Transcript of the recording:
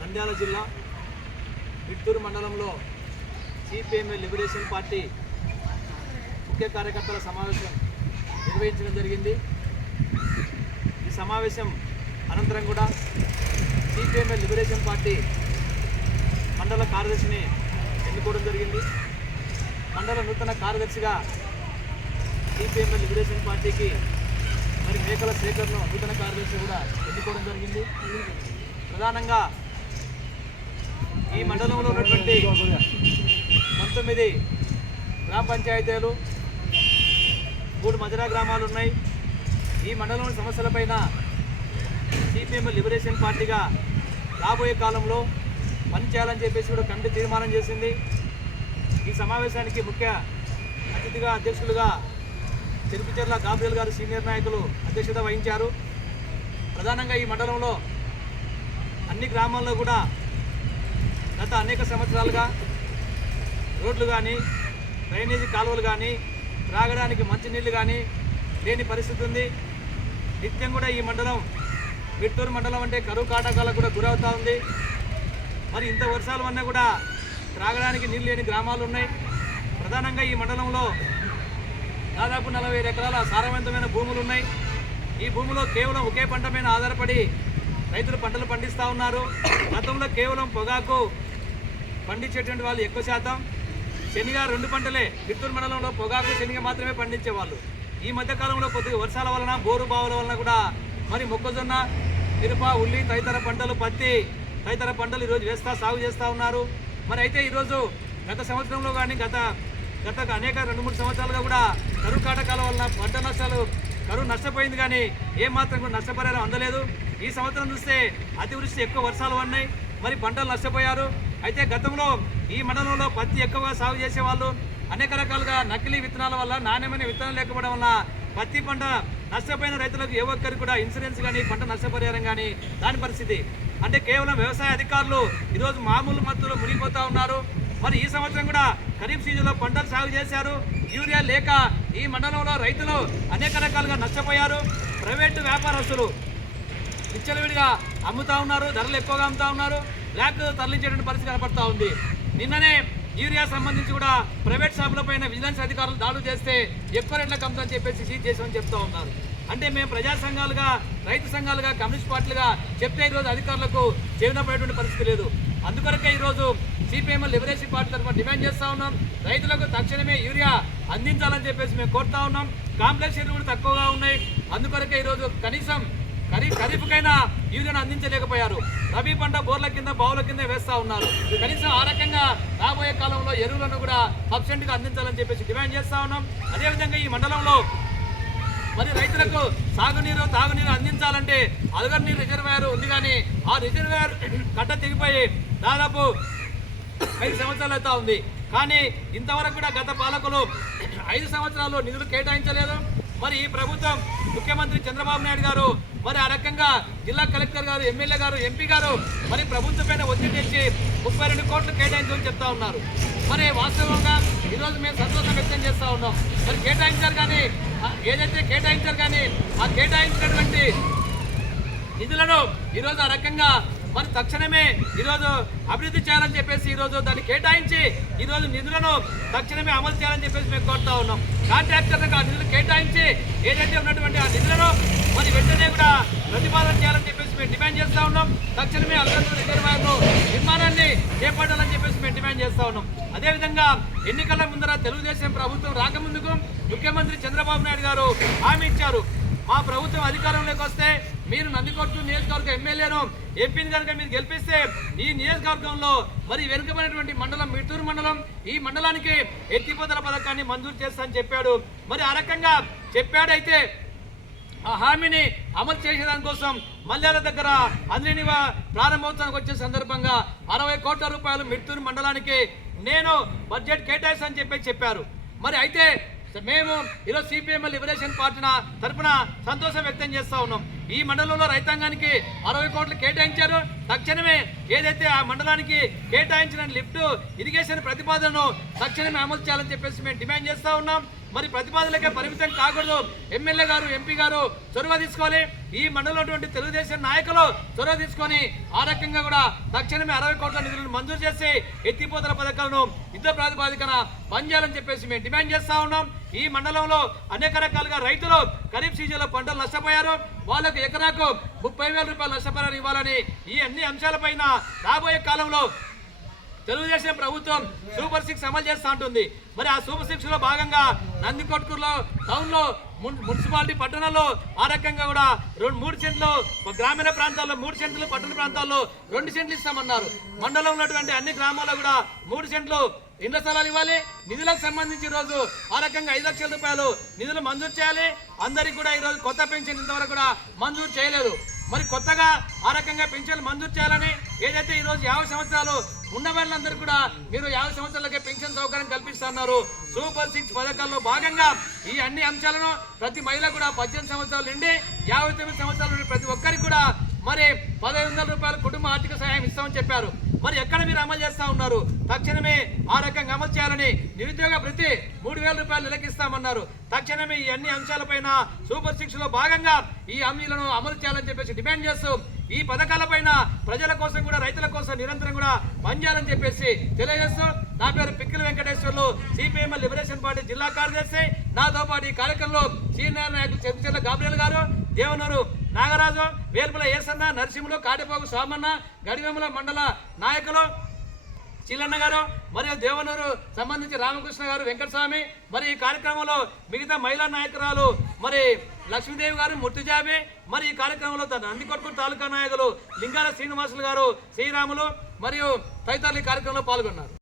నంద్యాల జిల్లా మిట్టూరు మండలంలో CPM liberation party ముఖ్య కార్యకర్తల సమావేశం నిర్వహించడం జరిగింది. ఈ సమావేశం అనంతరం కూడా సిపిఎం లిబరేషన్ పార్టీ మండల కార్యదర్శిని ఎన్నుకోవడం జరిగింది. మండల నూతన కార్యదర్శిగా సిపిఎం లిబరేషన్ పార్టీకి మరి మేకల శేఖర్ను నూతన కార్యదర్శి కూడా ఎన్నుకోవడం జరిగింది. ప్రధానంగా ఈ మండలంలో ఉన్నటువంటి 19 గ్రామ పంచాయతీలు, 3 మజరా గ్రామాలు ఉన్నాయి. ఈ మండలంలోని సమస్యలపైన సిపిఎం లిబరేషన్ పార్టీగా రాబోయే కాలంలో పనిచేయాలని చెప్పేసి కూడా కమిటీ తీర్మానం చేసింది. ఈ సమావేశానికి ముఖ్య అతిథిగా అధ్యక్షులుగా చెరుకుచెర్ల గాబ్రియల్ గారు సీనియర్ నాయకులు అధ్యక్షత వహించారు. ప్రధానంగా ఈ మండలంలో అన్ని గ్రామాల్లో కూడా గత అనేక సంవత్సరాలుగా రోడ్లు కానీ, డ్రైనేజీ కాలువలు కానీ, త్రాగడానికి మంచినీళ్ళు కానీ లేని పరిస్థితి ఉంది. నిత్యం కూడా ఈ మండలం మిట్టూరు మండలం అంటే కరువు కాటకాలకు కూడా గురవుతూ ఉంది. మరి ఇంత వర్షాల వల్ల కూడా త్రాగడానికి నీళ్ళు లేని గ్రామాలు ఉన్నాయి. ప్రధానంగా ఈ మండలంలో దాదాపు 40 ఎకరాల సారవంతమైన భూములు ఉన్నాయి. ఈ భూమిలో కేవలం ఒకే పంట మీద ఆధారపడి రైతులు పంటలు పండిస్తూ ఉన్నారు. గతంలో కేవలం పొగాకు పండించేటువంటి వాళ్ళు ఎక్కువ శాతం, శనగ 2 పంటలే మిట్టూరు మండలంలో పొగాకు శనగ మాత్రమే పండించేవాళ్ళు. ఈ మధ్యకాలంలో కొద్దిగా వర్షాల వలన, బోరు బావుల వలన కూడా మరి మొక్కజొన్న, మిరప, ఉల్లి తదితర పంటలు, పత్తి తదితర పంటలు ఈరోజు సాగు చేస్తూ ఉన్నారు. మరి అయితే ఈరోజు గత సంవత్సరంలో కానీ గత అనేక 2-3 సంవత్సరాలుగా కూడా కరువు కాటకాల వలన పంట నష్టాలు, కరువు నష్టపోయింది కానీ ఏమాత్రం కూడా నష్టపరిహారం అందలేదు. ఈ సంవత్సరం చూస్తే అతివృష్టి, ఎక్కువ వర్షాలు ఉన్నాయి, మరి పంటలు నష్టపోయారు. అయితే గతంలో ఈ మండలంలో పత్తి ఎక్కువగా సాగు చేసేవాళ్ళు అనేక రకాలుగా నకిలీ విత్తనాల వల్ల, నాణ్యమైన విత్తనాలు లేకపోవడం వల్ల పత్తి పంట నష్టపోయిన రైతులకు ఏ ఒక్కరికి కూడా ఇన్సూరెన్స్ కానీ, పంట నష్టపరిహారం కానీ దాని పరిస్థితి. అంటే కేవలం వ్యవసాయ అధికారులు ఈరోజు మామూలు మత్తులో మునిగిపోతూ ఉన్నారు. మరి ఈ సంవత్సరం కూడా ఖరీఫ్ సీజన్లో పంటలు సాగు చేశారు. యూరియా లేక ఈ మండలంలో రైతులు అనేక రకాలుగా నష్టపోయారు. ప్రైవేటు వ్యాపారస్తులు విచ్చలవిడిగా అమ్ముతూ ఉన్నారు, ధరలు ఎక్కువగా అమ్ముతూ ఉన్నారు, బ్లాక్ తరలించేటువంటి పరిస్థితి కనపడతా ఉంది. నిన్ననే యూరియా సంబంధించి కూడా ప్రైవేట్ షాపుల పైన విజిలెన్స్ అధికారులు దాడులు చేస్తే ఎక్కువ రేట్లకు అమ్ముతామని చెప్పేసి సీజ్ చేసామని చెప్తూ ఉన్నారు. అంటే మేము ప్రజా సంఘాలుగా, రైతు సంఘాలుగా, కమ్యూనిస్ట్ పార్టీలుగా చెప్తే ఈరోజు అధికారులకు చెవినపడేటువంటి పరిస్థితి లేదు. అందుకొరకే ఈరోజు సిపిఎం లిబరేషన్ పార్టీ తరఫున డిమాండ్ చేస్తూ ఉన్నాం. రైతులకు తక్షణమే యూరియా అందించాలని చెప్పేసి మేము కోరుతా ఉన్నాం. కాంప్లెక్స్ ఎరువులు కూడా తక్కువగా ఉన్నాయి. అందుకొరకే ఈరోజు కనీసం ఖరీఫ్కైనా యూరియాను అందించలేకపోయారు. రబీ పంట బోర్ల కింద, బావుల కింద వేస్తూ ఉన్నారు. కనీసం ఆ రకంగా రాబోయే కాలంలో ఎరువులను కూడా సబ్సిడీగా అందించాలని చెప్పేసి డిమాండ్ చేస్తూ ఉన్నాం. అదేవిధంగా ఈ మండలంలో మరి రైతులకు సాగునీరు, తాగునీరు అందించాలంటే అలగర్ రిజర్వాయర్ ఉంది, కానీ ఆ రిజర్వాయర్ కట్ట తెగిపోయి దాదాపు 5 సంవత్సరాలు అవుతా ఉంది. కానీ ఇంతవరకు కూడా గత పాలకులు 5 సంవత్సరాలు నిధులు కేటాయించలేదు. మరి ఈ ప్రభుత్వం, ముఖ్యమంత్రి చంద్రబాబు నాయుడు గారు మరి ఆ రకంగా జిల్లా కలెక్టర్ గారు, ఎమ్మెల్యే గారు, ఎంపీ గారు మరి ప్రభుత్వం పైన ఒత్తిడి తెచ్చి 32 కోట్లు కేటాయించమని చెప్తా ఉన్నారు. మరి వాస్తవంగా ఈరోజు మేము సంతోషం వ్యక్తం చేస్తూ ఉన్నాం. మరి కేటాయించారు కానీ, ఏదైతే కేటాయించారు కానీ ఆ కేటాయించినటువంటి నిధులను ఈరోజు ఆ రకంగా మరి తక్షణమే ఈరోజు అభివృద్ధి చేయాలని చెప్పేసి ఈరోజు దాన్ని కేటాయించి ఈరోజు నిధులను తక్షణమే అమలు చేయాలని చెప్పేసి మేము కోరుతా ఉన్నాం. కాంట్రాక్టర్లకు ఆ నిధులు కేటాయించి ఏదైతే ఉన్నటువంటి ఆ నిధులను మరి వెంటనే కూడా ప్రతిపాదన చేయాలని చెప్పేసి మేము డిమాండ్ చేస్తూ ఉన్నాం. తక్షణమే అలగందూరు రిజర్వాయర్ను నిర్మాణాన్ని చేపట్టాలని చెప్పేసి మేము డిమాండ్ చేస్తూ ఉన్నాం. అదేవిధంగా ఎన్నికల ముందర తెలుగుదేశం ప్రభుత్వం రాకముందుకు ముఖ్యమంత్రి చంద్రబాబు నాయుడు గారు హామీ ఇచ్చారు, మా ప్రభుత్వం అధికారంలోకి వస్తే మీరు నందికొట్టు నియోజకవర్గ ఎమ్మెల్యేను, ఎంపీని కనుక మీరు గెలిపిస్తే ఈ నియోజకవర్గంలో మరి వెనుకబడినటువంటి మండలం మిట్టూరు మండలం, ఈ మండలానికి ఎత్తిపోతల పథకాన్ని మంజూరు చేస్తానని చెప్పాడు. మరి ఆ రకంగా చెప్పాడైతే ఆ హామీని అమలు చేసేదానికోసం మల్యాల దగ్గర అంజనీ ప్రారంభోత్సవానికి వచ్చే సందర్భంగా 60 కోట్ల రూపాయలు మిట్టూరు మండలానికి నేను బడ్జెట్ కేటాయిస్తానని చెప్పారు. మరి అయితే మేము ఈరోజు సిపిఎం లిబరేషన్ పార్టీ తరఫున సంతోషం వ్యక్తం చేస్తూ ఉన్నాం. ఈ మండలంలో రైతాంగానికి 60 కోట్లు కేటాయించారు. తక్షణమే ఏదైతే ఆ మండలానికి కేటాయించిన లిఫ్ట్ ఇరిగేషన్ ప్రతిపాదనను తక్షణమే అమలు చేయాలని చెప్పేసి మేము డిమాండ్ చేస్తా ఉన్నాం. మరి ప్రతిపాదనలకే పరిమితం కాకూడదు. ఎమ్మెల్యే గారు, ఎంపీ గారు చొరవ తీసుకోవాలి. ఈ మండలంలో తెలుగుదేశం నాయకులు చొరవ తీసుకొని ఆ రకంగా కూడా తక్షణమే 60 కోట్ల నిధులను మంజూరు చేసి ఎత్తిపోతల పథకాలను యుద్ధ ప్రాతిపాదికన పనిచేయాలని చెప్పేసి మేము డిమాండ్ చేస్తా ఉన్నాం. ఈ మండలంలో అనేక రకాలుగా రైతులు ఖరీఫ్ సీజన్లో పంటలు నష్టపోయారు. వాళ్ళకు ఎకరాకు 30,000 రూపాయలు నష్టపరిహారం ఇవ్వాలని ఈ అన్ని అంశాలపైన రాబోయే కాలంలో తెలుగుదేశం ప్రభుత్వం సూపర్ 6 అమలు చేస్తూ ఉంటుంది. మరి ఆ సూపర్ 6 లో భాగంగా నందికొట్కూరులో టౌన్లో మున్సిపాలిటీ పట్టణాల్లో ఆ రకంగా కూడా 3 సెంట్లు, గ్రామీణ ప్రాంతాల్లో 3 సెంట్లు, పట్టణ ప్రాంతాల్లో 2 సెంట్లు ఇస్తామన్నారు. మండలంలో ఉన్నటువంటి అన్ని గ్రామాల్లో కూడా 3 సెంట్లు ఇండ్ల స్థలాలు ఇవ్వాలి. నిధులకు సంబంధించి ఈరోజు ఆ రకంగా 5 లక్షల రూపాయలు నిధులు మంజూరు చేయాలి. అందరికీ కూడా ఈరోజు కొత్త పెన్షన్ ఇంతవరకు కూడా మంజూరు చేయలేదు. మరి కొత్తగా ఆ రకంగా పెన్షన్లు మంజూరు చేయాలని ఏదైతే ఈరోజు 50 సంవత్సరాలు ఉన్న వాళ్ళందరూ కూడా మీరు 50 సంవత్సరాలకే పెన్షన్ సౌకర్యం కల్పిస్తున్నారు. సూపర్ 6 పథకాల్లో భాగంగా ఈ అన్ని అంశాలను ప్రతి మహిళ కూడా 18 సంవత్సరాల నుండి 59 సంవత్సరాల నుండి ప్రతి ఒక్కరికి కూడా మరి 1,500 రూపాయల కుటుంబ ఆర్థిక సహాయం ఇస్తామని చెప్పారు. మరి ఎక్కడ మీరు అమలు చేస్తా ఉన్నారు? తక్షణమే ఆ రకంగా అమలు చేయాలని నిరుద్యోగ భృతి 3,000 రూపాయలు నెలకిస్తామన్నారు. తక్షణమే ఈ అన్ని అంశాలపైన సూపర్ 6 లో భాగంగా ఈ హామీలను అమలు చేయాలని చెప్పేసి డిమాండ్ చేస్తూ ఈ పథకాలపైన ప్రజల కోసం కూడా రైతుల కోసం నిరంతరం కూడా పనిచేయాలని చెప్పేసి తెలియజేస్తూ నా పేరు Pikkili Venkateswarlu, CPM liberation party జిల్లా కార్యదర్శి. నాతో పాటు ఈ కార్యక్రమంలో సీనియర్ నాయకులు చెంచుచెర్ల గాబ్రియల్ గారు, దేవనూరు నాగరాజు, వేల్పుల ఏసన్న, నరసింహులు, కాటిపోగు సోమన్న, గడివెముల మండల నాయకులు చిల్లన్న గారు, మరియు దేవనూరు సంబంధించి రామకృష్ణ గారు, వెంకటస్వామి, మరి ఈ కార్యక్రమంలో మిగతా మహిళా నాయకురాలు మరి లక్ష్మీదేవి గారు, ముర్తిజాబి, మరి ఈ కార్యక్రమంలో నందికొట్కూరు తాలూకా నాయకులు లింగాల శ్రీనివాసులు గారు, శ్రీరాములు మరియు తదితరులు ఈ కార్యక్రమంలో పాల్గొన్నారు.